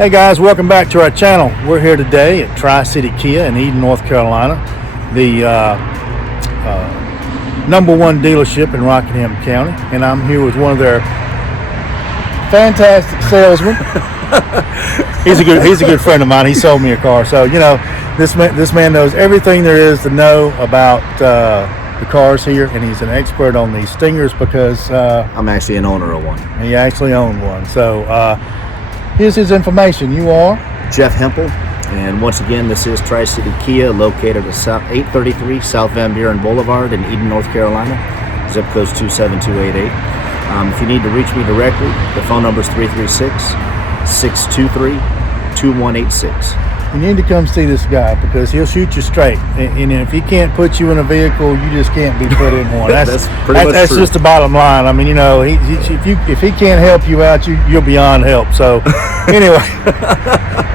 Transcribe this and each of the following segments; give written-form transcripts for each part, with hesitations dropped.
Hey guys, welcome back to our channel. We're here today at Tri-City Kia in Eden, North Carolina, the #1 dealership in Rockingham County, and I'm here with one of their fantastic salesmen. He's a good friend of mine. He sold me a car, so you know this man knows everything there is to know about the cars here, and he's an expert on these Stingers because I'm actually an owner of one. He actually owned one. So here's his information. You are Jeff Hempel, and once again, this is Tri-City Kia, located at 833 South Van Buren Boulevard in Eden, North Carolina. Zip code's 27288. If you need to reach me directly, the phone number is 336-623-2186. You need to come see this guy because he'll shoot you straight, and if he can't put you in a vehicle, you just can't be put in one. That's just the bottom line. I mean, you know, if he can't help you out, you're beyond help. So anyway,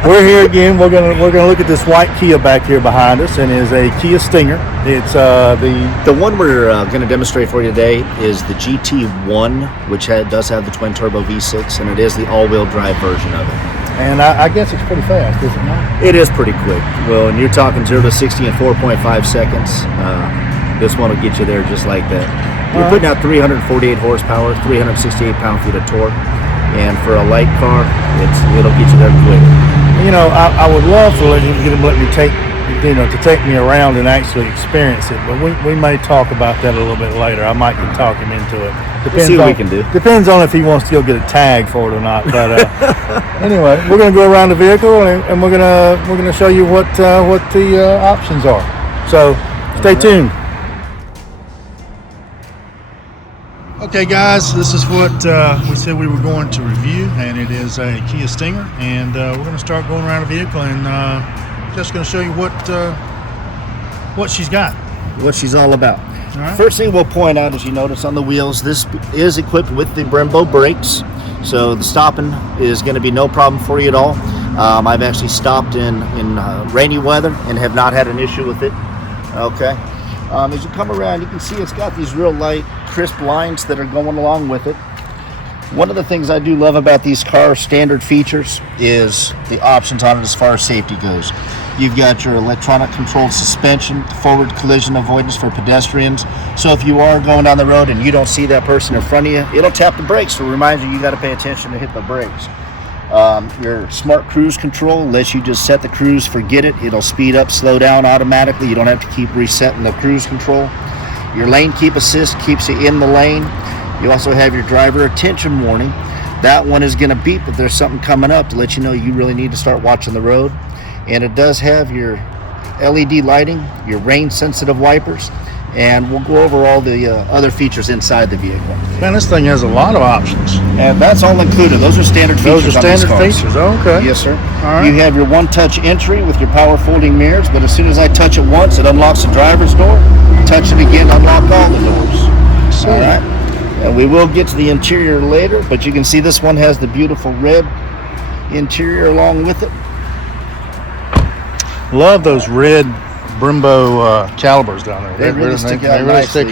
we're here again. We're gonna look at this white Kia back here behind us, and is a Kia Stinger. It's the one we're going to demonstrate for you today is the GT1, which does have the twin turbo V6, and it is the all-wheel drive version of it. And I guess it's pretty fast, is it not? It is pretty quick. Well, and you're talking 0 to 60 in 4.5 seconds. This one will get you there just like that. You're putting out 348 horsepower, 368 pound-feet of torque, and for a light car, it'll get you there quick. You know, I would love to let me take me around and actually experience it, but we may talk about that a little bit later. I might can talk him into it. We'll see what we can do. Depends on if he wants to go get a tag for it or not. But anyway, we're going to go around the vehicle and we're going to show you what the options are. So stay tuned. Okay, guys, this is what we said we were going to review, and it is a Kia Stinger, and we're going to start going around the vehicle and just going to show you what she's got, what she's all about. All right. First thing we'll point out, as you notice on the wheels, this is equipped with the Brembo brakes, so the stopping is going to be no problem for you at all. I've actually stopped in rainy weather and have not had an issue with it. Okay. As you come around, you can see it's got these real light, crisp lines that are going along with it. One of the things I do love about these cars' standard features is the options on it as far as safety goes. You've got your electronic controlled suspension, forward collision avoidance for pedestrians. So if you are going down the road and you don't see that person in front of you, it'll tap the brakes to remind you got to pay attention to hit the brakes. Your smart cruise control lets you just set the cruise, forget it. It'll speed up, slow down automatically. You don't have to keep resetting the cruise control. Your lane keep assist keeps you in the lane. You also have your driver attention warning. That one is going to beep if there's something coming up to let you know you really need to start watching the road. And it does have your LED lighting, your rain sensitive wipers, and we'll go over all the other features inside the vehicle. Man, this thing has a lot of options. And that's all included. Those are standard features. Those are standard features. Oh, okay. Yes, sir. All right. You have your one-touch entry with your power folding mirrors, but as soon as I touch it once, it unlocks the driver's door. Touch it again, unlock all the doors. Sweet. All right. And we will get to the interior later, but you can see this one has the beautiful red interior along with it. Love those red Brembo calibers down there. They really stick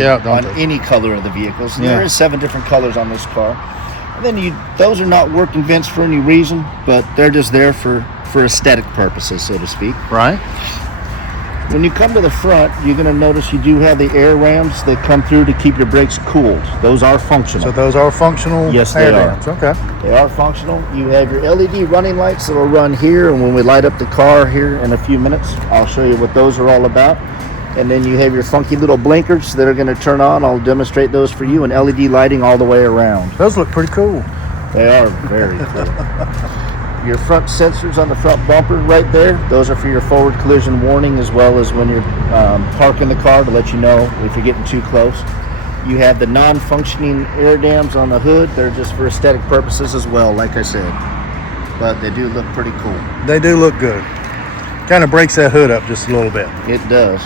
out on any color of the vehicles. And there is 7 different colors on this car. And then those are not working vents for any reason, but they're just there for aesthetic purposes, so to speak. Right. When you come to the front, you're going to notice you do have the air rams that come through to keep your brakes cooled. Those are functional. So those are functional? Yes, they air are. rams. Okay. They are functional. You have your LED running lights that will run here, and when we light up the car here in a few minutes, I'll show you what those are all about. And then you have your funky little blinkers that are going to turn on. I'll demonstrate those for you, and LED lighting all the way around. Those look pretty cool. They are very cool. Your front sensors on the front bumper right there, those are for your forward collision warning, as well as when you're parking the car to let you know if you're getting too close. You have the non-functioning air dams on the hood. They're just for aesthetic purposes as well, like I said. But they do look pretty cool. They do look good. Kind of breaks that hood up just a little bit. It does.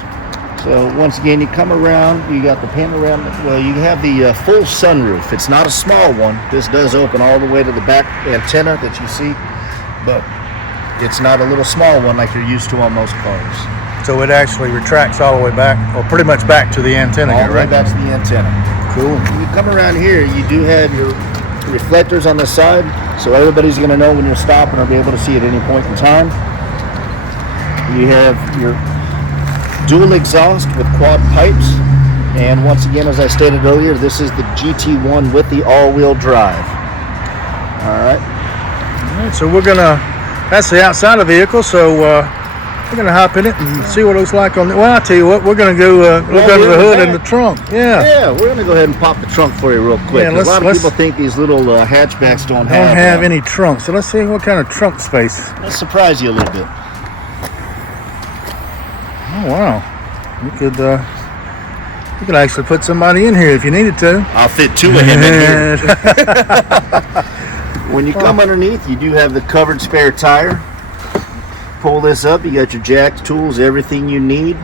So once again, you come around, you got the panoramic, well, you have the full sunroof. It's not a small one. This does open all the way to the back antenna that you see, but it's not a little small one like you're used to on most cars. So it actually retracts all the way back, or pretty much back to the antenna all here, the way right? back to the antenna. Cool. When you come around here, you do have your reflectors on the side, so everybody's going to know when you're stopping or be able to see at any point in time. You have your dual exhaust with quad pipes, and once again, as I stated earlier, this is the GT1 with the all-wheel drive. All right, so that's the outside of the vehicle, so we're going to hop in it and see what it looks like on the, well, I'll tell you what, we're going to go look under the hood and the trunk. Yeah, we're going to go ahead and pop the trunk for you real quick. Yeah, a lot of people think these little hatchbacks don't have any trunk, so let's see what kind of trunk space. Let's surprise you a little bit. Oh, wow. You could actually put somebody in here if you needed to. I'll fit two of him in here. When you come underneath, you do have the covered spare tire. Pull this up, you got your jacks, tools, everything you need.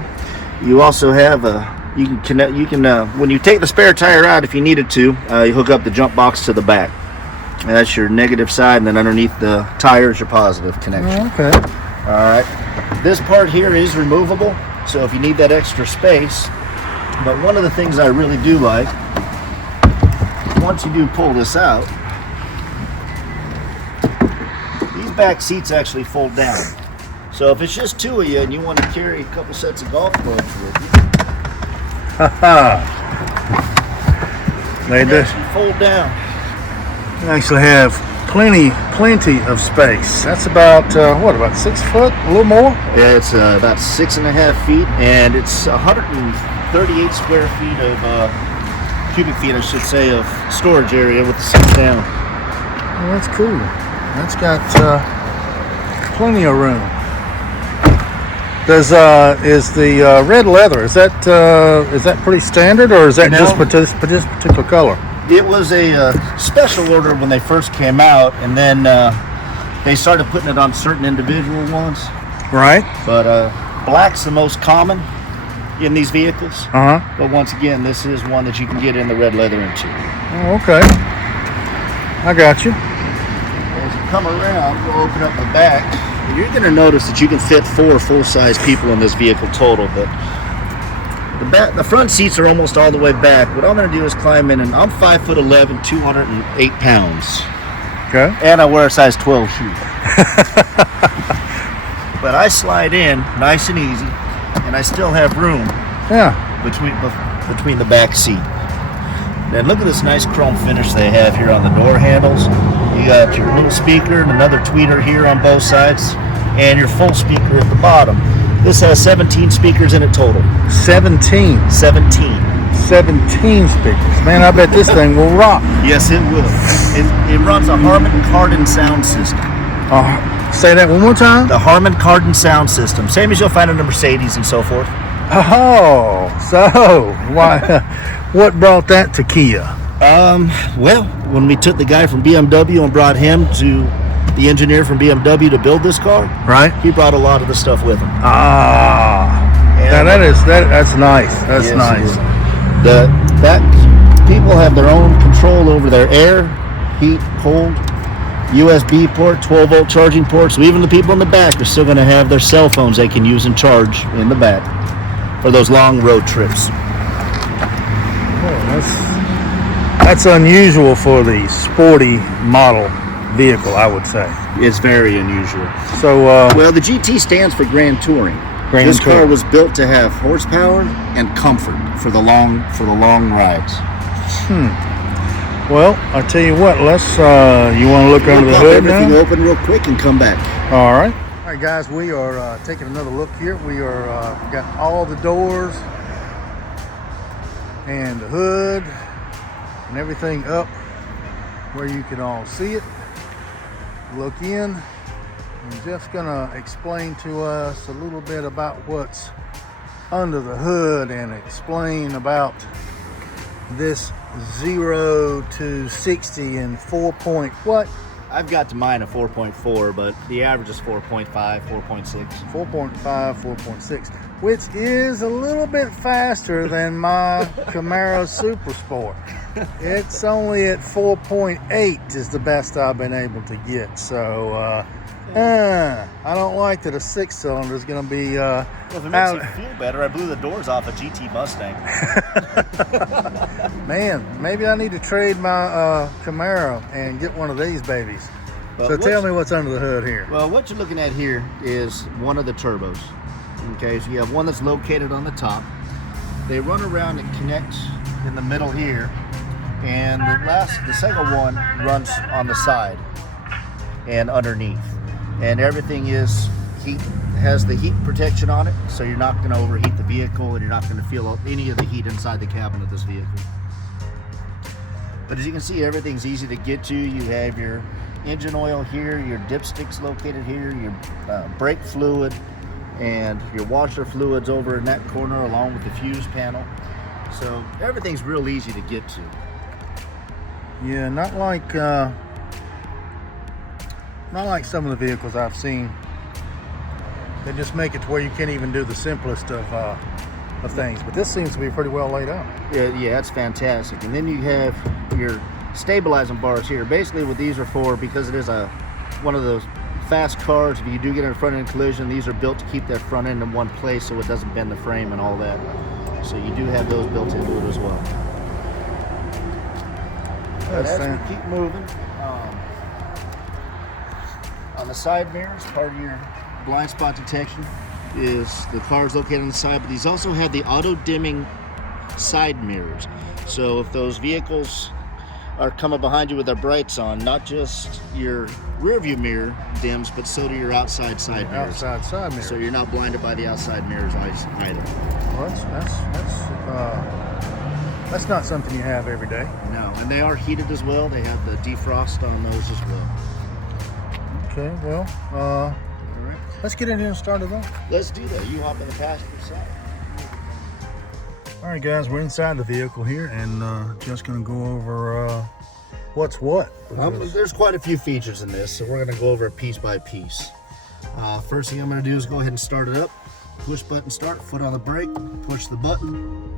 You also have when you take the spare tire out, if you needed to, you hook up the jump box to the back. And that's your negative side, and then underneath the tire is your positive connection. Okay. All right. This part here is removable, so if you need that extra space. But one of the things I really do like, once you do pull this out, these back seats actually fold down. So if it's just two of you and you want to carry a couple sets of golf clubs with you, they do fold down. You actually have plenty of space. That's about about 6 foot, a little more? Yeah, it's about 6.5 feet, and it's 138 square feet of cubic feet, I should say, of storage area with the seats down. Well, that's cool. That's got plenty of room. Is the red leather, is that pretty standard, or is that just for this particular color? It was a special order when they first came out, and then they started putting it on certain individual ones. Right. But black's the most common in these vehicles. Uh-huh. But once again, this is one that you can get in the red leather into. Oh, okay. I got you. As you come around, we'll open up the back. You're going to notice that you can fit 4 full-size people in this vehicle total, but the front seats are almost all the way back. What I'm going to do is climb in, and I'm 5'11", 208 pounds. Okay. And I wear a size 12 shoe. But I slide in nice and easy, and I still have room. Yeah. Between the back seat. And look at this nice chrome finish they have here on the door handles. You got your little speaker and another tweeter here on both sides, and your full speaker at the bottom. This has 17 speakers in it total. 17? 17. 17 speakers. Man, I bet this thing will rock. Yes, it will. It runs a Harman Kardon sound system. Say that one more time? The Harman Kardon sound system. Same as you'll find in a Mercedes and so forth. Oh, so why? What brought that to Kia? Well, when we took the guy from BMW and brought him to the engineer from BMW to build this car, right? He brought a lot of the stuff with him. Now that's nice. That's nice. People have their own control over their air, heat, cold, USB port, 12-volt charging port. So even the people in the back are still going to have their cell phones they can use and charge in the back for those long road trips. That's unusual for the sporty model vehicle, I would say. It's very unusual. So, well, the GT stands for Grand Touring. This car was built to have horsepower and comfort for the long rides. Well, I tell you what. Let's. You want to look under the hood now? Everything open real quick and come back. All right. All right, guys. We are taking another look here. We are got all the doors and the hood and everything up where you can all see it. Look in. I'm just gonna explain to us a little bit about what's under the hood and explain about this 0 to 60 in 4 point what? I've got to mine a 4.4, but the average is 4.5, 4.6. 4.5, 4.6, which is a little bit faster than my Camaro Super Sport. It's only at 4.8 is the best I've been able to get. So I don't like that a 6-cylinder is going to be. Well, if it makes you feel better, I blew the doors off a GT Mustang. Man, maybe I need to trade my Camaro and get one of these babies. But so tell me what's under the hood here. Well, what you're looking at here is one of the turbos. Okay, so you have one that's located on the top. They run around and connect in the middle here, and the second one runs on the side and underneath. And everything is has the heat protection on it, so you're not going to overheat the vehicle, and you're not going to feel any of the heat inside the cabin of this vehicle. But as you can see, everything's easy to get to. You have your engine oil here, your dipsticks located here, your brake fluid, and your washer fluids over in that corner, along with the fuse panel. So everything's real easy to get to. Yeah, not like some of the vehicles I've seen. They just make it to where you can't even do the simplest of things. But this seems to be pretty well laid out. Yeah, it's fantastic. And then you have your stabilizing bars here. Basically what these are for, because it is one of those fast cars, if you do get in a front end collision, these are built to keep that front end in one place so it doesn't bend the frame and all that. So you do have those built into it as well. As we keep moving, on the side mirrors, part of your blind spot detection is the cars located on the side, but these also have the auto dimming side mirrors. So if those vehicles are coming behind you with their brights on, not just your rear view mirror dims, but so do your outside side mirrors. Outside side mirrors. So you're not blinded by the outside mirrors either. Well, that's not something you have every day. No, and they are heated as well. They have the defrost on those as well. Okay, well, all right. Let's get in here and start it up. Let's do that. You hop in the passenger side. All right, guys, we're inside the vehicle here, and just going to go over what's what. There's quite a few features in this, so we're going to go over it piece by piece. First thing I'm going to do is go ahead and start it up. Push button start, foot on the brake, push the button.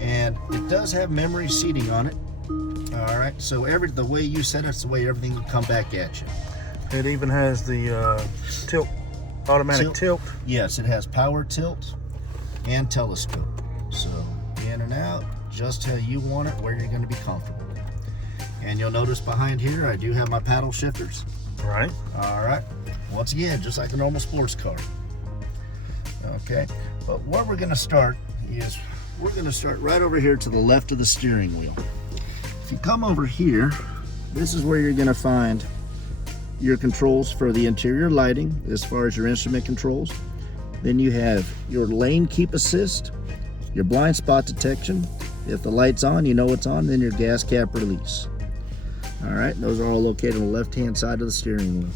And it does have memory seating on it. All right, so the way you set it's the way everything will come back at you. It even has the tilt, automatic tilt. Yes, it has power tilt and telescope. So in and out, just how you want it, where you're going to be comfortable. And you'll notice behind here, I do have my paddle shifters. Right. All right. Once again, just like a normal sports car. Okay. But where we're going to start is we're going to start right over here to the left of the steering wheel. If you come over here, this is where you're going to find your controls for the interior lighting as far as your instrument controls. Then you have your lane keep assist, your blind spot detection. If the light's on, you know it's on, then your gas cap release. All right, those are all located on the left-hand side of the steering wheel.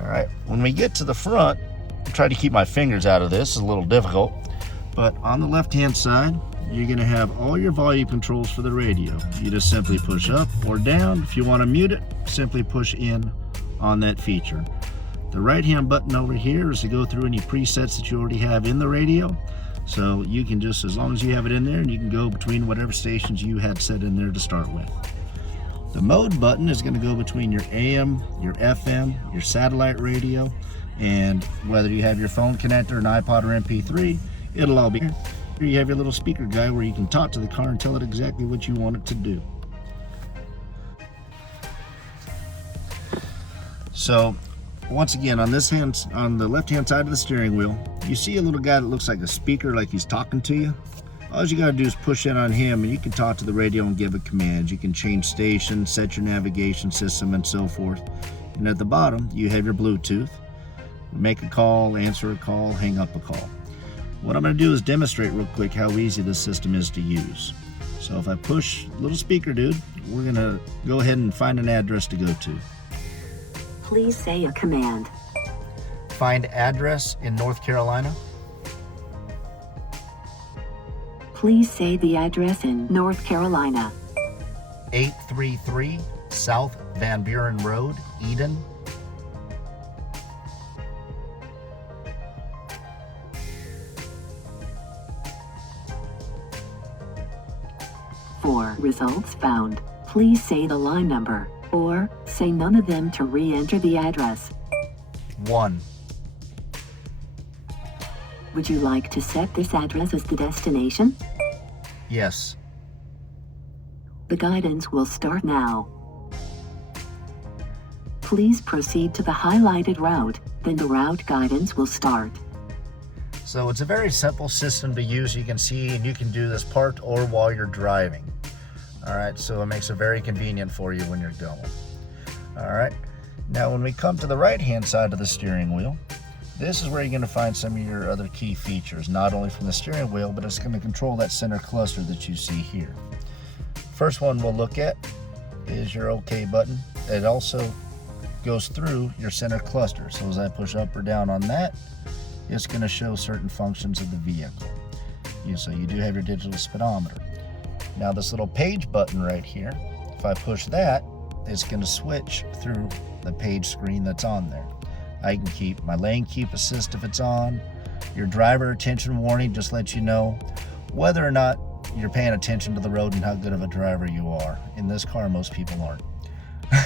All right, when we get to the front, I try to keep my fingers out of this, it's a little difficult, but on the left-hand side, you're gonna have all your volume controls for the radio. You just simply push up or down. If you wanna mute it, simply push in on that feature. The right-hand button over here is to go through any presets that you already have in the radio. So you can just, as long as you have it in there, and you can go between whatever stations you had set in there to start with. The mode button is going to go between your AM, your FM, your satellite radio, and whether you have your phone connector, an iPod, or MP3, it'll all be here. Here you have your little speaker guy where you can talk to the car and tell it exactly what you want it to do. So once again, on the left-hand side of the steering wheel, you see a little guy that looks like a speaker, like he's talking to you. All you gotta do is push in on him and you can talk to the radio and give a command. You can change station, set your navigation system, and so forth. And at the bottom, you have your Bluetooth. Make a call, answer a call, hang up a call. What I'm gonna do is demonstrate real quick how easy this system is to use. So if I push little speaker dude, we're gonna go ahead and find an address to go to. Please say a command. Find address in North Carolina. Please say the address in North Carolina. 833 South Van Buren Road, Eden. For results found, please say the line number Or say none of them to re-enter the address. 1. Would you like to set this address as the destination? Yes. The guidance will start now. Please proceed to the highlighted route, then the route guidance will start. So it's a very simple system to use. You can see, and you can do this parked or while you're driving. All right, so it makes it very convenient for you when you're going. All right, now when we come to the right-hand side of the steering wheel, this is where you're going to find some of your other key features, not only from the steering wheel, but it's going to control that center cluster that you see here. First one we'll look at is your OK button. It also goes through your center cluster. So as I push up or down on that, it's going to show certain functions of the vehicle. So you do have your digital speedometer. Now this little page button right here, if I push that, it's going to switch through the page screen that's on there. I can keep my lane keep assist if it's on. Your driver attention warning just lets you know whether or not you're paying attention to the road and how good of a driver you are. In this car, most people aren't.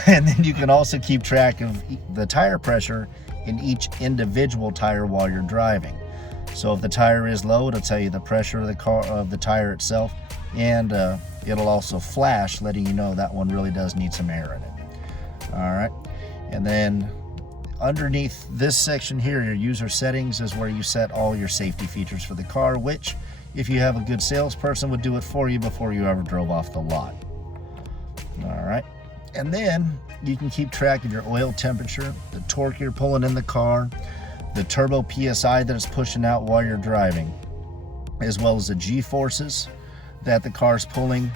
And then you can also keep track of the tire pressure in each individual tire while you're driving. So if the tire is low, it'll tell you the pressure of the tire itself, and it'll also flash letting you know that one really does need some air in it. All right, and then underneath this section here, your user settings, is where you set all your safety features for the car, which if you have a good salesperson would do it for you before you ever drove off the lot. All right, and then you can keep track of your oil temperature, the torque you're pulling in the car, the turbo PSI that it's pushing out while you're driving, as well as the G-forces that the car's pulling.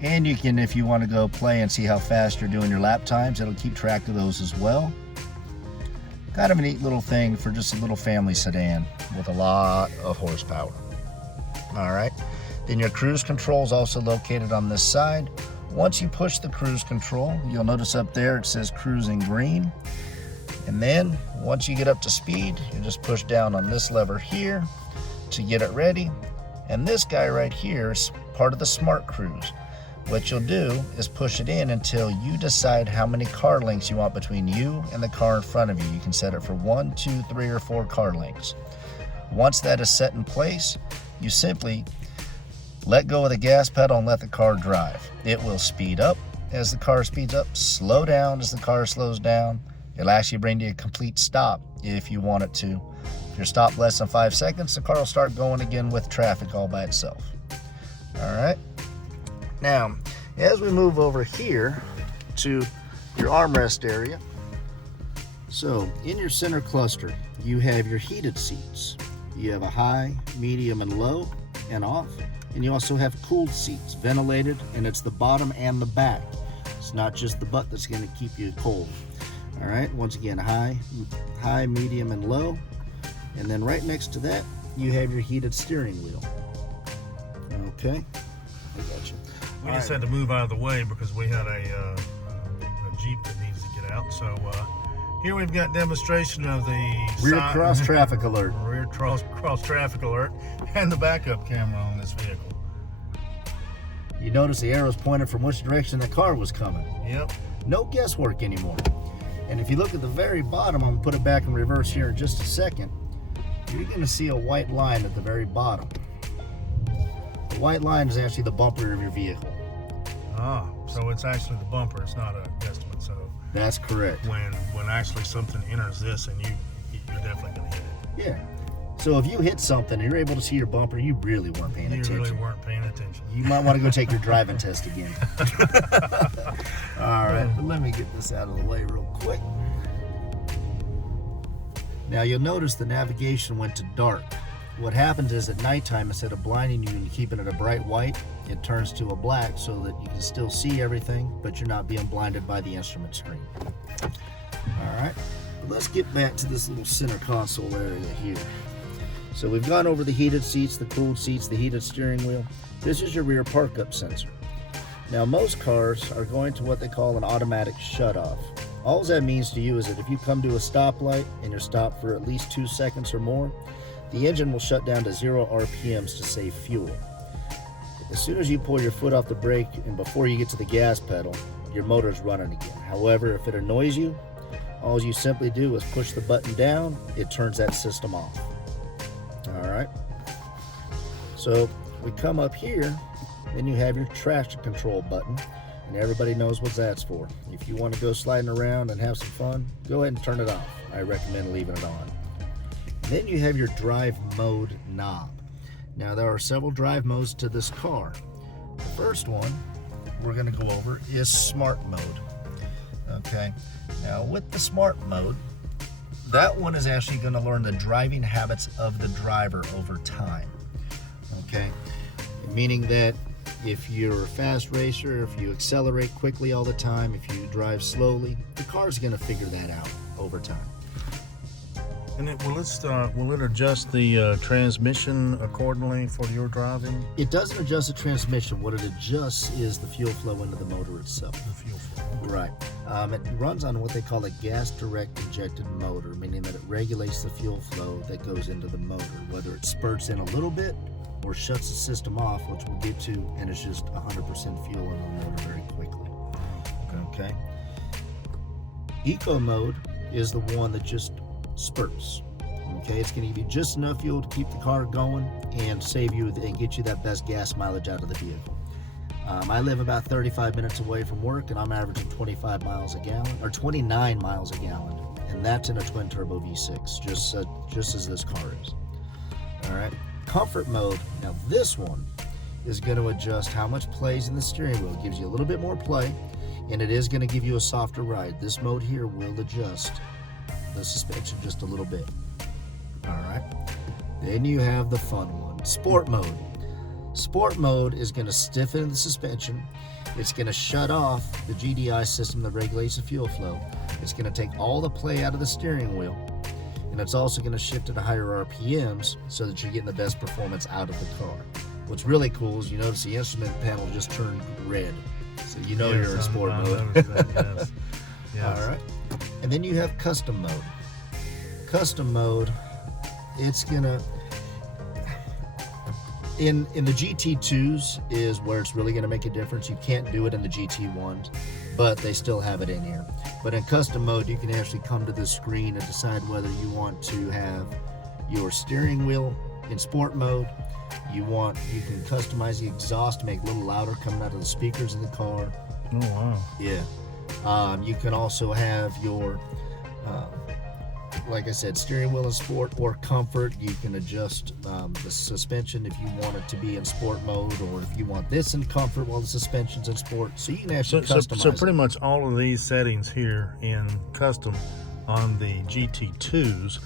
And you can, if you want to go play and see how fast you're doing your lap times, it'll keep track of those as well. Kind of a neat little thing for just a little family sedan with a lot of horsepower. All right, then your cruise control is also located on this side. Once you push the cruise control, you'll notice up there it says cruising green. And then once you get up to speed, you just push down on this lever here to get it ready. And this guy right here is part of the smart cruise. What you'll do is push it in until you decide how many car lengths you want between you and the car in front of you. You can set it for 1, 2, 3, or 4 car lengths. Once that is set in place, you simply let go of the gas pedal and let the car drive. It will speed up as the car speeds up, slow down as the car slows down. It'll actually bring you a complete stop if you want it to. If you're stopped less than 5 seconds, the car will start going again with traffic all by itself. All right. Now, as we move over here to your armrest area, so in your center cluster, you have your heated seats. You have a high, medium, and low, and off. And you also have cooled seats, ventilated, and it's the bottom and the back. It's not just the butt that's going to keep you cold. All right, once again, high, medium, and low. And then right next to that, you have your heated steering wheel. Okay, I got you. We just had to move out of the way because we had a Jeep that needs to get out. So here we've got demonstration of the rear cross traffic alert. Rear cross traffic alert and the backup camera on this vehicle. You notice the arrows pointed from which direction the car was coming. Yep. No guesswork anymore. And if you look at the very bottom, I'm going to put it back in reverse here in just a second. You're going to see a white line at the very bottom. The white line is actually the bumper of your vehicle. Ah, so it's actually the bumper. It's not a guesstimate. So that's correct. When actually something enters this, and you're definitely going to hit it. Yeah. So if you hit something and you're able to see your bumper, you really weren't paying attention. You really weren't paying attention. You might want to go take your driving test again. All right, but let me get this out of the way real quick. Now you'll notice the navigation went to dark. What happens is at nighttime, instead of blinding you and keeping it a bright white, it turns to a black so that you can still see everything, but you're not being blinded by the instrument screen. All right, let's get back to this little center console area here. So we've gone over the heated seats, the cooled seats, the heated steering wheel. This is your rear park up sensor. Now most cars are going to what they call an automatic shutoff. All that means to you is that if you come to a stoplight and you're stopped for at least 2 seconds or more, the engine will shut down to 0 RPMs to save fuel. As soon as you pull your foot off the brake and before you get to the gas pedal, your motor's running again. However, if it annoys you, all you simply do is push the button down, it turns that system off. All right. So we come up here, then you have your traction control button, and everybody knows what that's for. If you want to go sliding around and have some fun, go ahead and turn it off. I recommend leaving it on. Then you have your drive mode knob. Now there are several drive modes to this car. The first one we're going to go over is smart mode. Okay, now with the smart mode, that one is actually going to learn the driving habits of the driver over time. Okay, meaning that if you're a fast racer, if you accelerate quickly all the time, if you drive slowly, the car's going to figure that out over time. And will it adjust the transmission accordingly for your driving? It doesn't adjust the transmission. What it adjusts is the fuel flow into the motor itself. The fuel flow. Right. It runs on what they call a gas direct injected motor, meaning that it regulates the fuel flow that goes into the motor, whether it spurts in a little bit or shuts the system off, which we'll get to, and it's just 100% fuel in the motor very quickly. Okay. Eco mode is the one that just spurts. Okay, it's going to give you just enough fuel to keep the car going and save you and get you that best gas mileage out of the vehicle. I live about 35 minutes away from work, and I'm averaging 25 miles a gallon, or 29 miles a gallon, and that's in a twin turbo V6, just as this car is. All right, comfort mode. Now this one is going to adjust how much plays in the steering wheel. It gives you a little bit more play, and it is going to give you a softer ride. This mode here will adjust the suspension just a little bit. All right, then you have the fun one, sport mode. Sport mode is going to stiffen the suspension. It's going to shut off the GDI system that regulates the fuel flow. It's going to take all the play out of the steering wheel, and it's also going to shift it to higher RPMs so that you're getting the best performance out of the car. What's really cool is you notice the instrument panel just turned red, so you know you're in sport mode. Yes. Yes. All right. And then you have custom mode. Custom mode, it's gonna, in the GT2s is where it's really gonna make a difference. You can't do it in the GT1s, but they still have it in here. But in custom mode, you can actually come to this screen and decide whether you want to have your steering wheel in sport mode. You can customize the exhaust to make it a little louder coming out of the speakers in the car. Oh wow. Yeah. You can also have your, like I said, steering wheel in sport or comfort. You can adjust the suspension if you want it to be in sport mode, or if you want this in comfort while the suspension's in sport. So you can actually customize So pretty much all of these settings here in custom on the GT2s,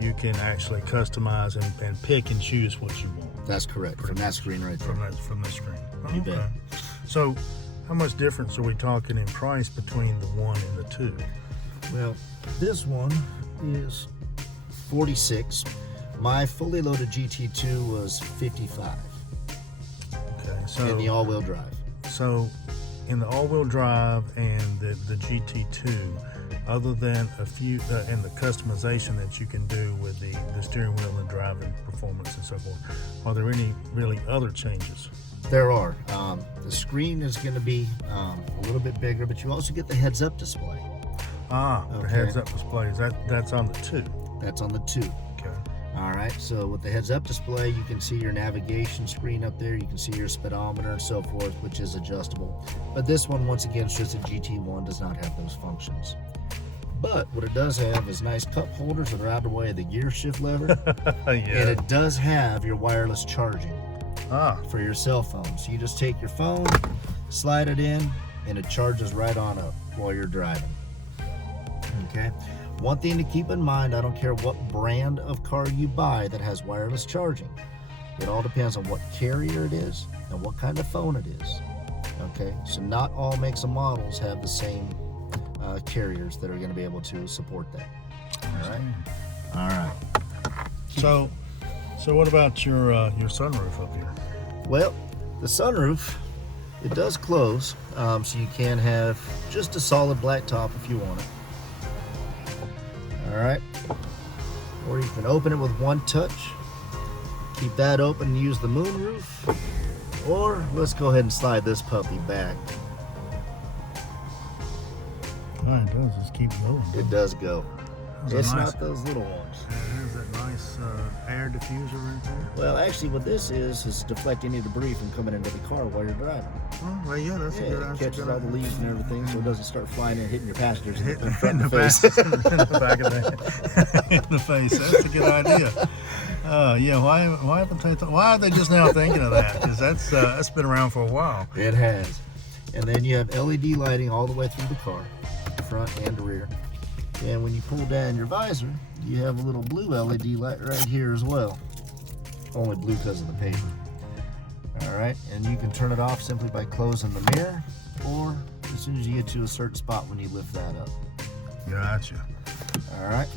you can actually customize and pick and choose what you want. That's correct. From that screen right there. From the screen. You bet. So how much difference are we talking in price between the 1 and the 2? Well, this one is $46. My fully loaded GT2 was $55. Okay, so in the all-wheel drive. So in the all-wheel drive and the GT2, other than a few and the customization that you can do with the steering wheel and driving performance and so forth, are there any really other changes? There are. The screen is going to be a little bit bigger, but you also get the heads-up display. The heads-up display, that's on the 2? That's on the 2. Okay. All right, so with the heads-up display, you can see your navigation screen up there. You can see your speedometer and so forth, which is adjustable. But this one, once again, it's just a GT1, does not have those functions. But what it does have is nice cup holders that are out of the way of the gear shift lever. Yeah. And it does have your wireless charging for your cell phone. So you just take your phone, slide it in, and it charges right on up while you're driving. Okay. One thing to keep in mind, I don't care what brand of car you buy that has wireless charging. It all depends on what carrier it is and what kind of phone it is. Okay. So not all makes and models have the same carriers that are going to be able to support that. All right. So what about your sunroof up here? Well, the sunroof, it does close, so you can have just a solid black top if you want it. All right. Or you can open it with one touch, keep that open and use the moonroof. Or let's go ahead and slide this puppy back. Oh, it does. Just keep going. It does go. It's not those little ones. There's that nice air diffuser right there. Well, actually, what this is deflect any debris from coming into the car while you're driving. Oh, well, yeah, that's a good It idea. catches all the leaves and everything, so it doesn't start flying in, hitting your passengers in the in front the of the face. in the back of the in the face. That's a good idea. Yeah, why are they just now thinking of that? Because that's been around for a while. It has. And then you have LED lighting all the way through the car, front and rear. And when you pull down your visor, you have a little blue LED light right here as well. Only blue because of the paper. All right, and you can turn it off simply by closing the mirror, or as soon as you get to a certain spot when you lift that up. Gotcha. All right.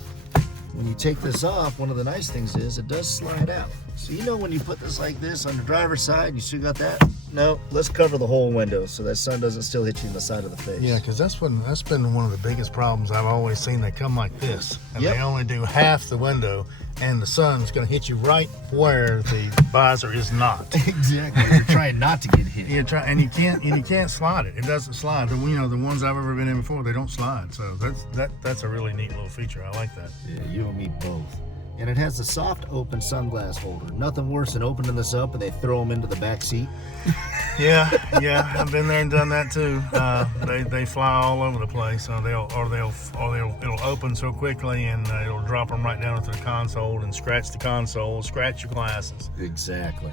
When you take this off, one of the nice things is it does slide out. So you know when you put this like this on the driver's side, you still got that? No, let's cover the whole window so that sun doesn't still hit you in the side of the face. Yeah, because that's been one of the biggest problems I've always seen. They come like this, and Yep. they only do half the window, and the sun's going to hit you right where the visor is not. Exactly. You're trying not to get hit. You can't slide it. It doesn't slide. The ones I've ever been in before, they don't slide. So that's a really neat little feature. I like that. Yeah, you and me both. And it has a soft open sunglass holder. Nothing worse than opening this up and they throw them into the back seat. Yeah, I've been there and done that too. They fly all over the place. So it'll open so quickly and it'll drop them right down into the console and scratch the console, scratch your glasses. Exactly.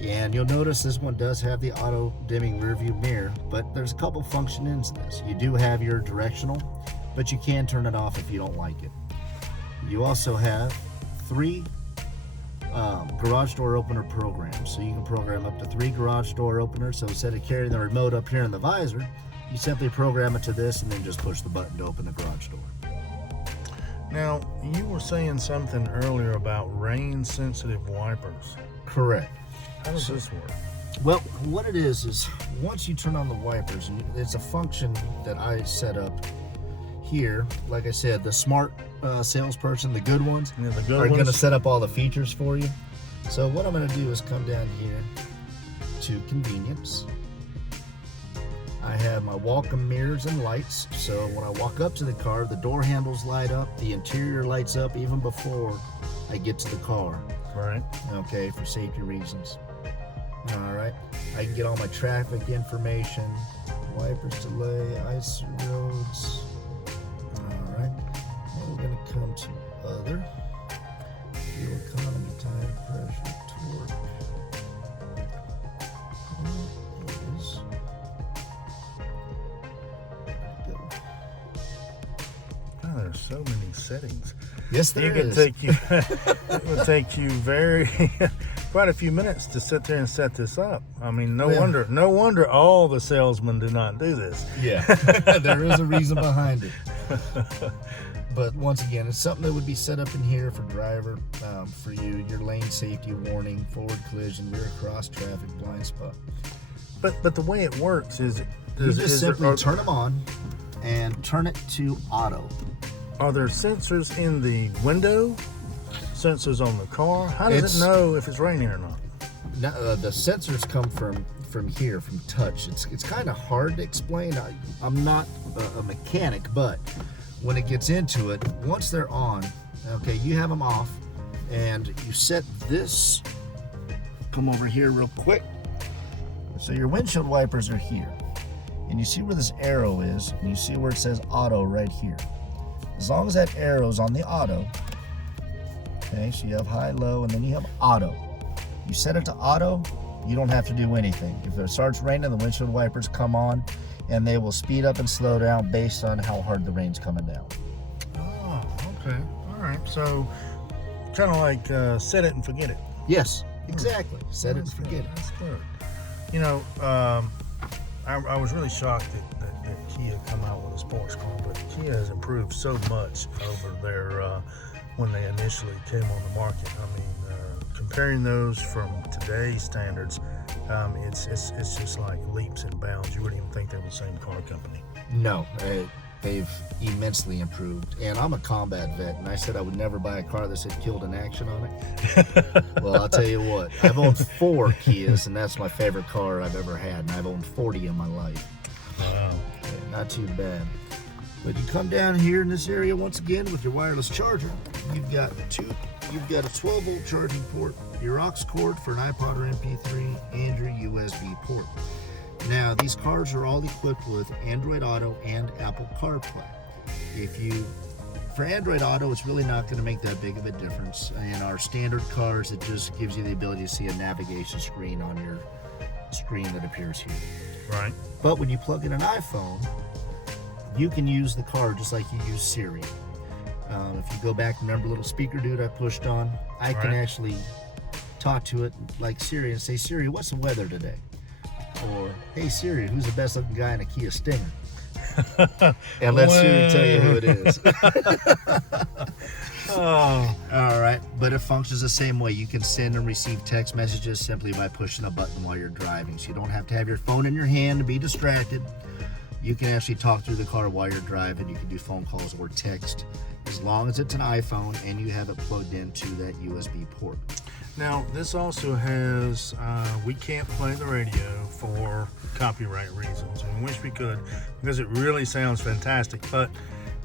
And you'll notice this one does have the auto dimming rear view mirror, but there's a couple functions in this. You do have your directional, but you can turn it off if you don't like it. You also have 3 garage door opener programs. So you can program up to 3 garage door openers. So instead of carrying the remote up here in the visor, you simply program it to this and then just push the button to open the garage door. Now, you were saying something earlier about rain sensitive wipers. Correct. How does this work? Well, what it is once you turn on the wipers, and it's a function that I set up here. Like I said, the smart salesperson, the good ones, Yeah, the good are going to ones. set up all the features for you. So what I'm going to do is come down here to convenience. I have my welcome mirrors and lights. So when I walk up to the car, the door handles light up, the interior lights up even before I get to the car. Right. Okay, for safety reasons. All right, I can get all my traffic information, wipers delay, ice roads. All right, now we're gonna come to other, fuel economy, tire pressure, torque. Is go. Oh, there's so many settings. Yes, there is. It would take you quite a few minutes to sit there and set this up. I mean, no wonder all the salesmen do not do this. Yeah, there is a reason behind it. But once again, it's something that would be set up in here for driver, for you, your lane safety warning, forward collision, rear cross traffic, blind spot. But the way it works is You just simply turn them on and turn it to auto. Are there sensors in the window? Sensors on the car? How does it know if it's raining or not? Now, the sensors come from here, from touch. It's kind of hard to explain. I'm not a mechanic, but when it gets into it, once they're on, okay, you have them off, and you set this. Come over here real quick. So your windshield wipers are here, and you see where this arrow is, and you see where it says auto right here. As long as that arrow's on the auto, okay, so you have high, low, and then you have auto. You set it to auto, you don't have to do anything. If it starts raining, the windshield wipers come on, and they will speed up and slow down based on how hard the rain's coming down. Oh, okay. All right. So, kind of like set it and forget it. Yes, exactly. Set it and forget it. That's good. You know, I was really shocked that Kia come out with a sports car, but Kia has improved so much over their when they initially came on the market. I mean, comparing those from today's standards, it's just like leaps and bounds. You wouldn't even think they were the same car company. No, they've immensely improved. And I'm a combat vet, and I said I would never buy a car that said killed in action on it. Well, I'll tell you what, I've owned 4 Kias, and that's my favorite car I've ever had, and I've owned 40 in my life. Wow. Not too bad. But you come down here in this area once again with your wireless charger. You've got a 12-volt charging port, your aux cord for an iPod or MP3, and your USB port. Now, these cars are all equipped with Android Auto and Apple CarPlay. For Android Auto, it's really not going to make that big of a difference. In our standard cars, it just gives you the ability to see a navigation screen on your screen that appears here. Right. But when you plug in an iPhone, you can use the car just like you use Siri. If you go back, remember the little speaker dude I pushed on? I can actually talk to it like Siri and say, Siri, what's the weather today? Or, hey Siri, who's the best looking guy in a Kia Stinger? And let Siri tell you who it is. Oh. All right, but it functions the same way. You can send and receive text messages simply by pushing a button while you're driving. So you don't have to have your phone in your hand to be distracted. You can actually talk through the car while you're driving. You can do phone calls or text as long as it's an iPhone and you have it plugged into that USB port. Now, this also has, we can't play the radio for copyright reasons. We wish we could because it really sounds fantastic. But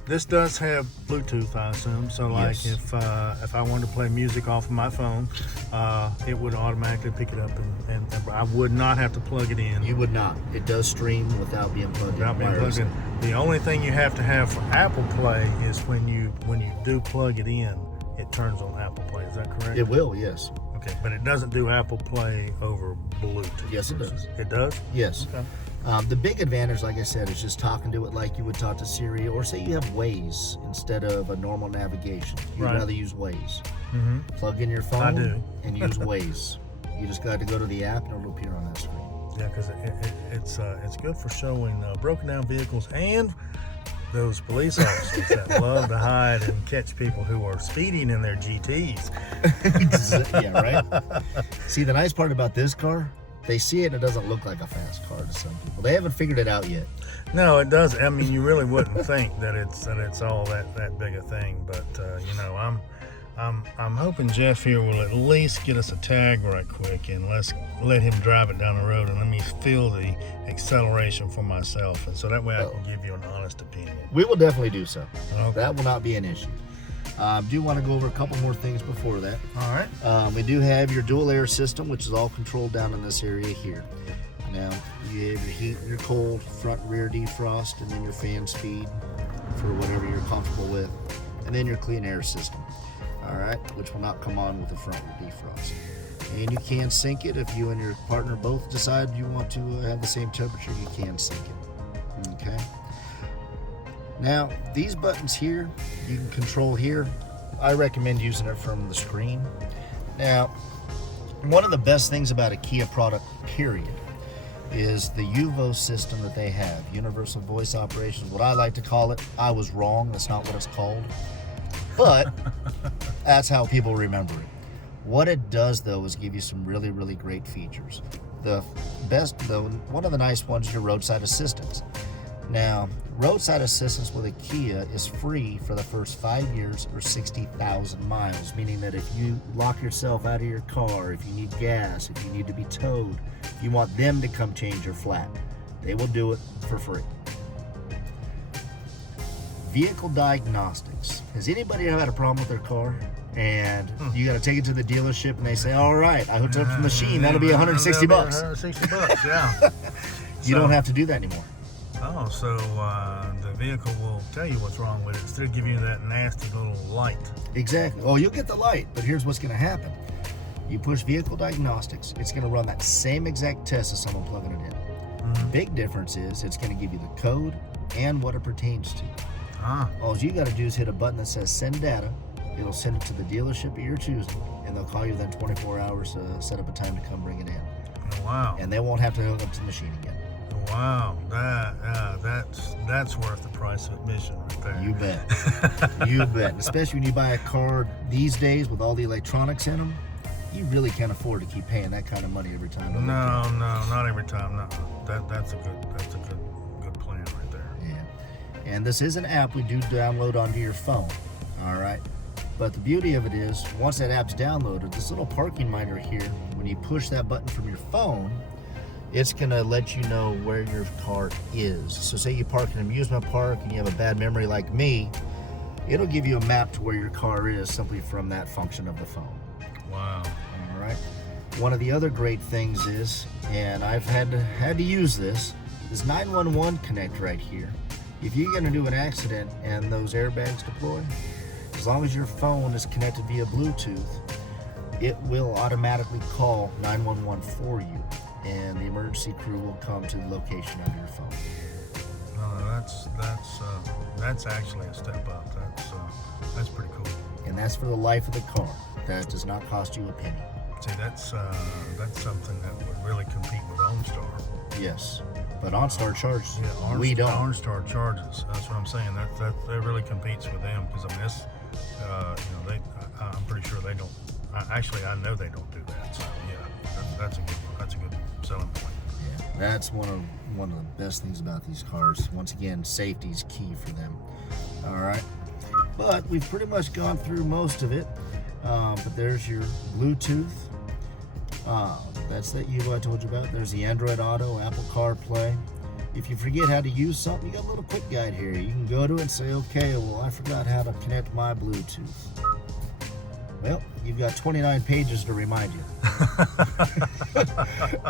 this does have Bluetooth, I assume. So, like, yes. if I wanted to play music off of my phone, it would automatically pick it up, and I would not have to plug it in. You would not. It does stream without being plugged in. The only thing you have to have for Apple Play is when you do plug it in, it turns on Apple Play. Is that correct? It will, yes. Okay, but it doesn't do Apple Play over Bluetooth. Yes, it does. It does? Yes. Okay. The big advantage, like I said, is just talking to it like you would talk to Siri, or say you have Waze instead of a normal navigation. You'd rather use Waze. Mm-hmm. Plug in your phone I do. and use Waze. You just got to go to the app and it'll appear on that screen. Yeah, because it's good for showing broken down vehicles and those police officers that love to hide and catch people who are speeding in their GTs. Yeah, right? See, the nice part about this car, they see it and it doesn't look like a fast car to some people. They haven't figured it out yet. No, it does. I mean, you really wouldn't think that it's all that big a thing. But I'm hoping Jeff here will at least get us a tag right quick and let him drive it down the road and let me feel the acceleration for myself, and so that way I can give you an honest opinion. We will definitely do so. Okay. That will not be an issue. Do want to go over a couple more things before that. All right. We do have your dual air system, which is all controlled down in this area here. Now, you have your heat and your cold, front rear defrost, and then your fan speed for whatever you're comfortable with, and then your clean air system. All right, which will not come on with the front rear defrost. And you can sync it if you and your partner both decide you want to have the same temperature. You can sync it. Okay. Now, these buttons here, you can control here. I recommend using it from the screen. Now, one of the best things about a Kia product, period, is the Uvo system that they have, Universal Voice Operations. What I like to call it, I was wrong, that's not what it's called. But that's how people remember it. What it does, though, is give you some really, really great features. One of the nice ones is your Roadside Assistance. Now, Roadside Assistance with a Kia is free for the first 5 years or 60,000 miles, meaning that if you lock yourself out of your car, if you need gas, if you need to be towed, if you want them to come change your flat, they will do it for free. Vehicle Diagnostics. Has anybody ever had a problem with their car? And you got to take it to the dealership and they say, all right, I hooked up the machine. That'll be $160. $160, yeah. You don't have to do that anymore. Oh, so the vehicle will tell you what's wrong with it instead of giving you that nasty little light. Exactly. Oh, you'll get the light, but here's what's going to happen. You push Vehicle Diagnostics, it's going to run that same exact test as someone plugging it in. Mm-hmm. Big difference is it's going to give you the code and what it pertains to. All you got to do is hit a button that says send data. It'll send it to the dealership of your choosing, and they'll call you within 24 hours to set up a time to come bring it in. Oh, wow. And they won't have to hook up to the machine again. Wow, that's worth the price of admission right there. You bet. You bet. Especially when you buy a car these days with all the electronics in them, you really can't afford to keep paying that kind of money every time. No, not every time. No, that's a good plan right there. Yeah. And this is an app we do download onto your phone. All right. But the beauty of it is, once that app's downloaded, this little parking monitor here, when you push that button from your phone, it's going to let you know where your car is. So say you park in an amusement park and you have a bad memory like me, it'll give you a map to where your car is simply from that function of the phone. Wow. All right. One of the other great things is, and I've had to use this, is 911 Connect right here. If you're going to do an accident and those airbags deploy, as long as your phone is connected via Bluetooth, it will automatically call 911 for you, and the emergency crew will come to the location of your phone. That's actually a step up. That's pretty cool. And that's for the life of the car. That does not cost you a penny. See, that's something that would really compete with OnStar. Yes, but OnStar charges. Yeah, we don't. OnStar charges. That's what I'm saying. That really competes with them, because I mean, this, I'm pretty sure they don't. Actually, I know they don't do that. So yeah, that's a good one. That's a good selling point. Yeah, that's one of the best things about these cars. Once again, safety is key for them. All right, but we've pretty much gone through most of it. But there's your Bluetooth. That's that Uvo I told you about. There's the Android Auto, Apple CarPlay. If you forget how to use something, you got a little quick guide here. You can go to it and say, okay, well, I forgot how to connect my Bluetooth. Well, you've got 29 pages to remind you.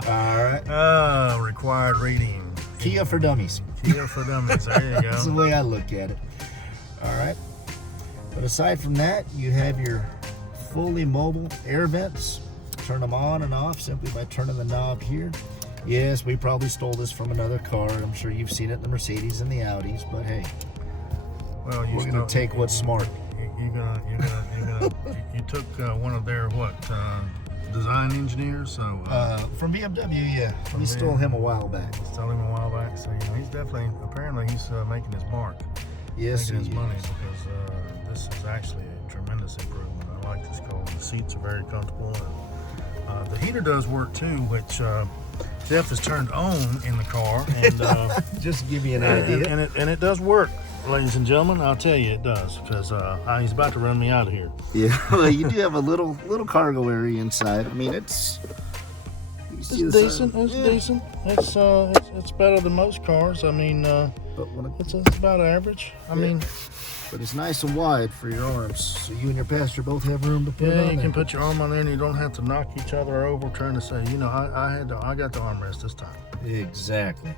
All right. Required reading. Kia for dummies. Kia for dummies. There you go. That's the way I look at it. All right. But aside from that, you have your fully mobile air vents. Turn them on and off simply by turning the knob here. Yes, we probably stole this from another car. I'm sure you've seen it in the Mercedes and the Audis, but hey, well, we're going to take what's smart. You took one of their design engineers. So from BMW, yeah, we stole him a while back. Stole him a while back. So he's definitely, apparently, he's making his mark. Yes, making his money, because this is actually a tremendous improvement. I like this car. The seats are very comfortable. And, the heater does work too, which Jeff has turned on in the car, and just to give you an idea. And it does work, ladies and gentlemen. I'll tell you, it does, because he's about to run me out of here. Yeah, well, you do have a little cargo area inside. I mean, it's decent. It's decent. It's better than most cars. I mean, it's about average. I mean. But it's nice and wide for your arms, so you and your passenger both have room to put it on. Yeah, you can put your arm on there, and you don't have to knock each other over trying to say, I got the armrest this time. Exactly.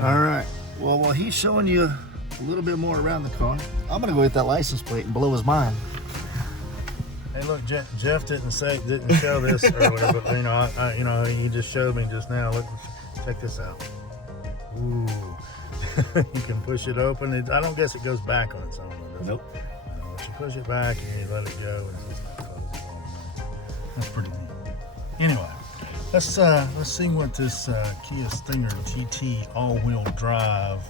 All right. Well, while he's showing you a little bit more around the car, I'm gonna go get that license plate and blow his mind. Hey, look, Jeff didn't show this earlier, but he just showed me just now. Look, check this out. Ooh. You can push it open. I don't guess it goes back on its own. Nope. Once you push it back and you let it go, and it's just not closing. That's pretty neat. Anyway, let's see what this Kia Stinger GT all-wheel drive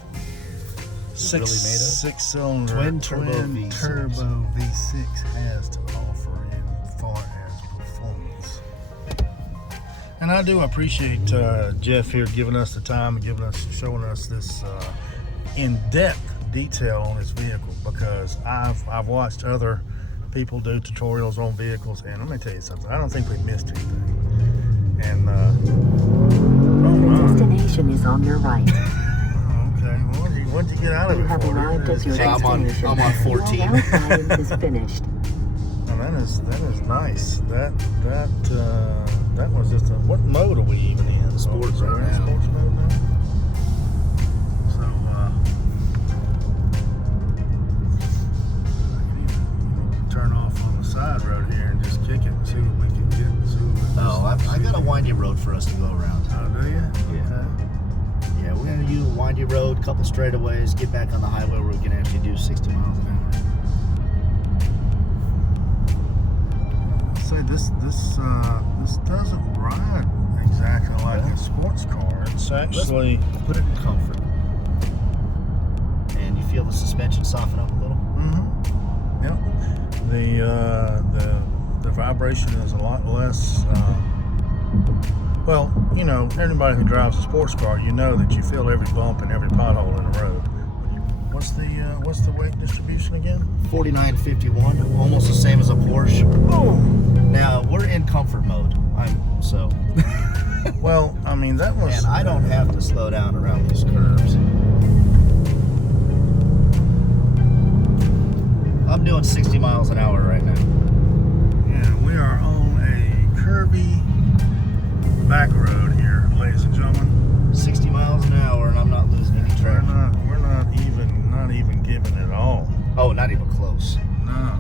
six-cylinder twin turbo V6 has to offer in far as performance. And I do appreciate Jeff here giving us the time and showing us this in-depth detail on this vehicle, because I've watched other people do tutorials on vehicles, and let me tell you something, I don't think we missed anything. And the destination is on your right. Okay, well, what did you get out of it? You have arrived at your destination. I'm on 14. Your route guidance is finished. Well, that is nice. That was just what mode are we even in? Sports right now. Sports mode now. So you need to turn off on the side road here and just kick it and see what we can get. I got a windy road for us to go around. Oh, do you? Yeah. Okay. Yeah, we're gonna use a windy road, couple straightaways, get back on the highway where we can actually do 60 miles an hour. Say this doesn't ride exactly like a sports car. It's actually put it in comfort, and you feel the suspension soften up a little. Mm-hmm. Yep. The vibration is a lot less. Well, anybody who drives a sports car, that you feel every bump and every pothole in the road. What's the weight distribution again? 4951, almost the same as a Porsche. Oh. Now we're in comfort mode. Well, I mean, that was... And I don't have to slow down around these curves. I'm doing 60 miles an hour right now. Yeah, we are on a curvy back road here, ladies and gentlemen. 60 miles an hour, and I'm not losing any traction. We're not even giving it all. Oh, not even close. No.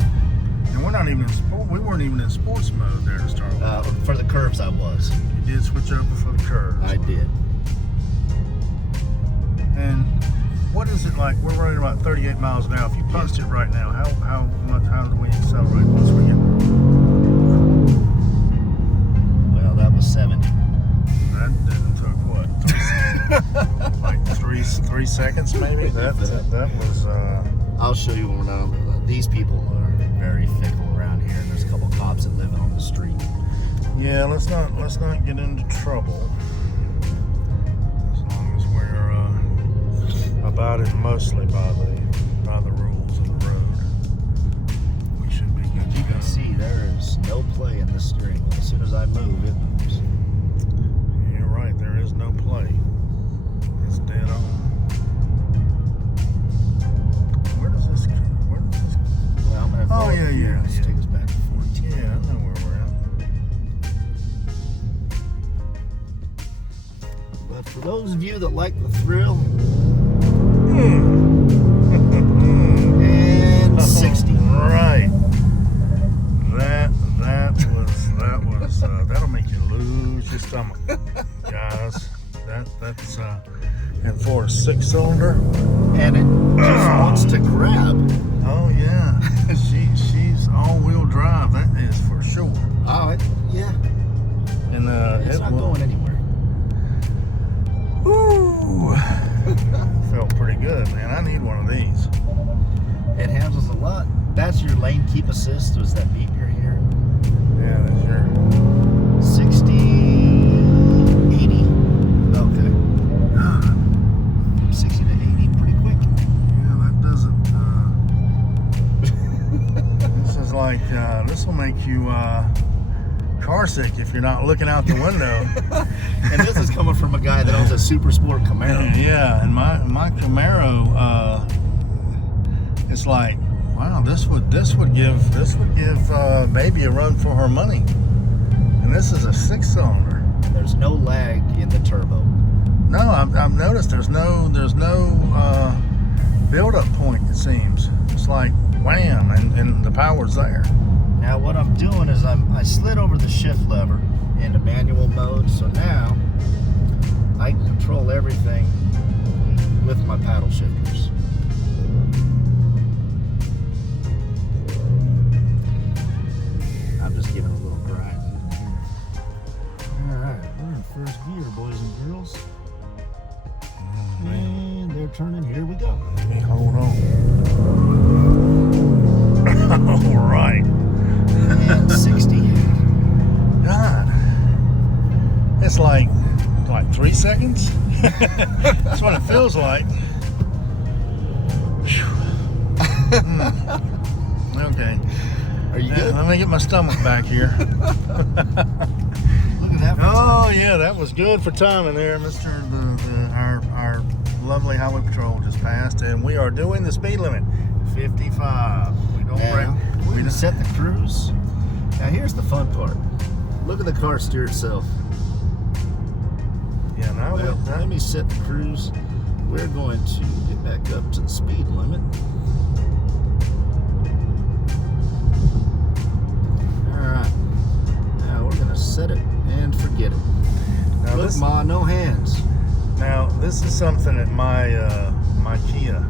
And we're not even in sport. We weren't even in sports mode there to start with. For the curves, I was. You did switch over for the curves. I did. And what is it like? We're running about 38 miles an hour. If you punched it right now, how do we accelerate once we get? Well, that was 70. That didn't took what? Like three seconds maybe. That was. I'll show you when we're not. These people are very fickle around here. And there's a couple cops that live on the street. Yeah, let's not get into trouble. As long as we're abiding mostly by the rules of the road, we should be good to You go. can see there is no play in this steering wheel. As soon as I move, it moves. You're right. There is no play. It's dead on. Where does this go? Well, I'm gonna go Oh, yeah, yeah, Let's yeah. take us back to 14. Yeah, I know where we're at. But for those of you that like the thrill, and 60. Right. That'll make you lose your stomach, guys. That's and for a 6-cylinder. And it just wants to grab. Oh yeah, she's all-wheel drive. That is for sure. Oh, yeah. And It's not going anywhere. Ooh, felt pretty good, man. I need one of these. It handles a lot. That's your lane keep assist. Was that beep you're hearing? Yeah, that's your 60, 80. Okay. From 60 to 80 pretty quick. Yeah, that doesn't. This is like this will make you car sick if you're not looking out the window. And this is coming from a guy that owns a super sport Camaro. Yeah, and my Camaro, it's like, wow, this would give maybe a run for her money. And this is a 6-cylinder. And there's no lag in the turbo. No, I've noticed there's no build-up point. It seems it's like wham, and the power's there. Now what I'm doing is I slid over the shift lever into manual mode, so now I can control everything with my paddle shifters. I'm just giving a little grind. Alright, we're in first gear, boys and girls. And they're turning. Here we go. Let me hold on. All right. And 60. God, it's like 3 seconds. That's what it feels like. Okay. Are you good? Let me get my stomach back here. Look at that. Oh yeah, that was good for timing there, Mister. Our lovely highway patrol just passed, and we are doing the speed limit, 55. We don't break. We just set the cruise. Now here's the fun part. Look at the car steer itself. Yeah, now Well, let me set the cruise. We're going to get back up to the speed limit. Alright. Now we're going to set it and forget it. Now Look, Ma, no hands. Now this is something that my Kia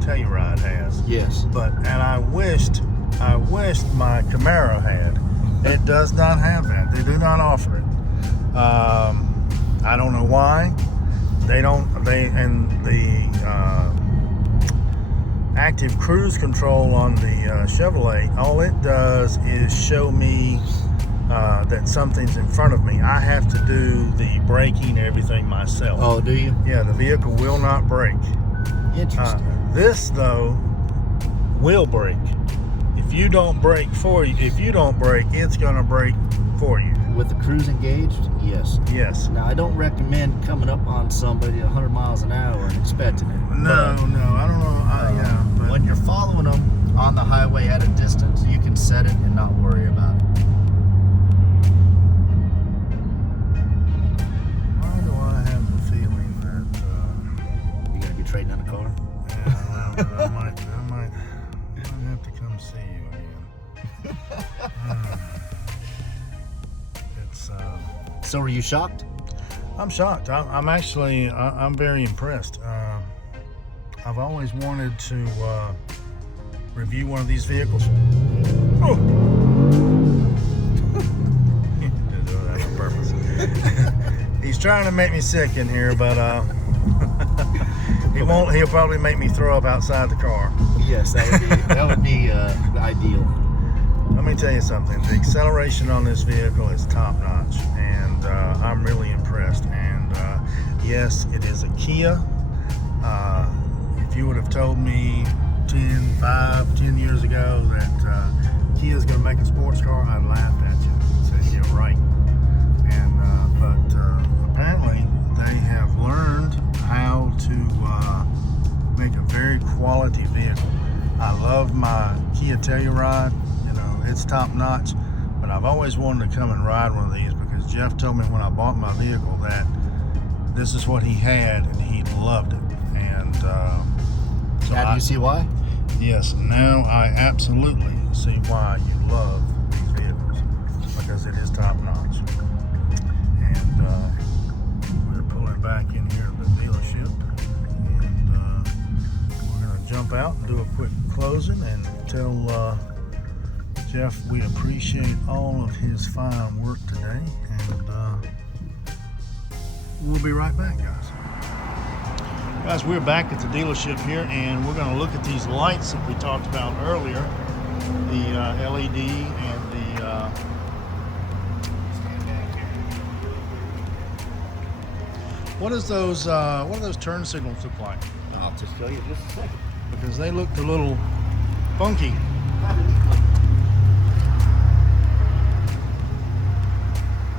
Telluride has. Yes. And I wished my Camaro had. It does not have that. They do not offer it. I don't know why. The active cruise control on the Chevrolet, all it does is show me that something's in front of me. I have to do the braking and everything myself. Oh, do you? Yeah, the vehicle will not brake. Interesting. This though will brake. If you don't brake, it's gonna brake for you. with the cruise engaged, yes. Yes. Now, I don't recommend coming up on somebody 100 miles an hour and expecting it. No, I don't know. Yeah, but when you're following them on the highway at a distance, you can set it and not worry about it. why do I have the feeling that You're going to be trading in a car? yeah, I might have to come see you again. It's So were you shocked? I'm shocked. I'm actually I'm very impressed. I've always wanted to review one of these vehicles. Oh. He did that on purpose. He's trying to make me sick in here, but he won't. He'll probably make me throw up outside the car. Yes, that would be ideal. Let me tell you something. The acceleration on this vehicle is top notch, and I'm really impressed. And yes, it is a Kia. If you would have told me 10 years ago that Kia's going to make a sports car, I'd laughed at you and said, "You're right." And but apparently they have learned how to make a very quality vehicle. I love my Kia Telluride. It's top notch, but I've always wanted to come and ride one of these because Jeff told me when I bought my vehicle that this is what he had and he loved it. And so Now, do you see why? Yes, now I absolutely see why you love these vehicles, because it is top notch. And we're pulling back in here at the dealership, and we're going to jump out and do a quick closing and tell Jeff we appreciate all of his fine work today, and we'll be right back, guys. Guys, we're back at the dealership here, and we're going to look at these lights that we talked about earlier, the LED and the what do those turn signals look like? I'll just show you in just a second. Because they looked a little funky.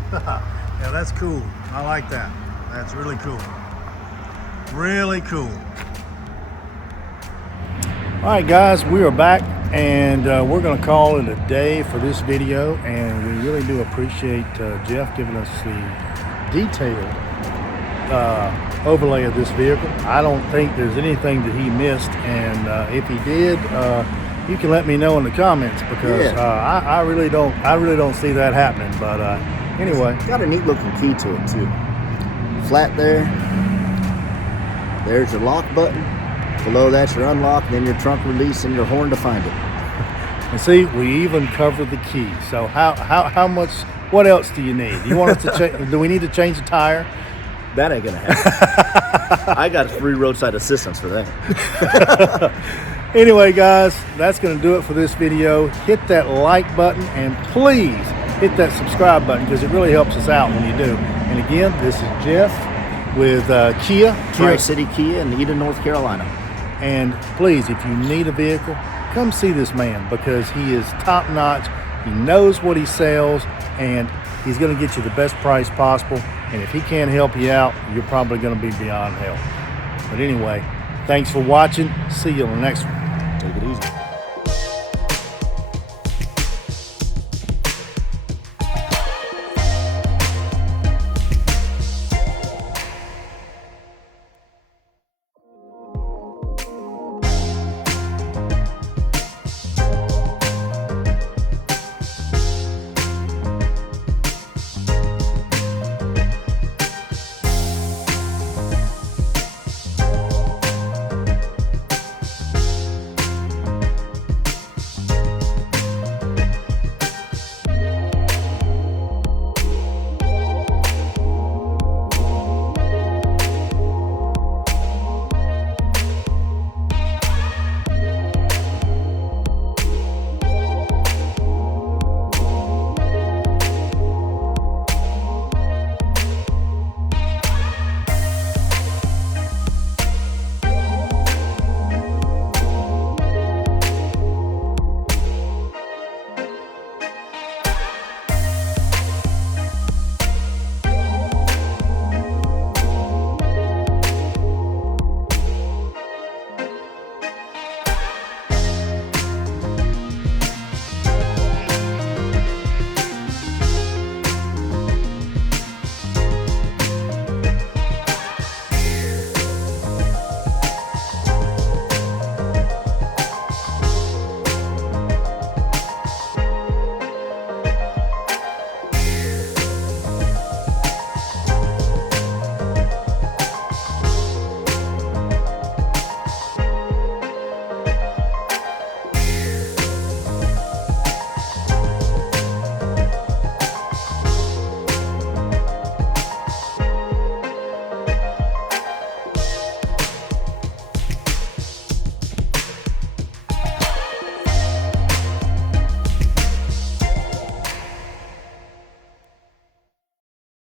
Yeah, that's cool. I like that. That's really cool. Really cool. All right, guys, we are back, and we're going to call it a day for this video, and we really do appreciate Jeff giving us the detailed overlay of this vehicle. I don't think there's anything that he missed, and if he did, you can let me know in the comments, because I really don't see that happening. But anyway, It's got a neat looking key to it too. Flat there. There's your lock button. Below that's your unlock, then your trunk release and your horn to find it. and see, we even covered the key. So how much? What else do you need? You want us to do we need to change the tire? That ain't gonna happen. I got free roadside assistance for that. Anyway, guys, that's going to do it for this video. Hit that like button, and please hit that subscribe button, because it really helps us out when you do. And again, this is Jeff with Kia. Tri-City Kia in Eden, North Carolina. And please, if you need a vehicle, come see this man, because he is top notch. He knows what he sells, and he's going to get you the best price possible. And if he can't help you out, you're probably going to be beyond help. But anyway, thanks for watching. See you on the next one.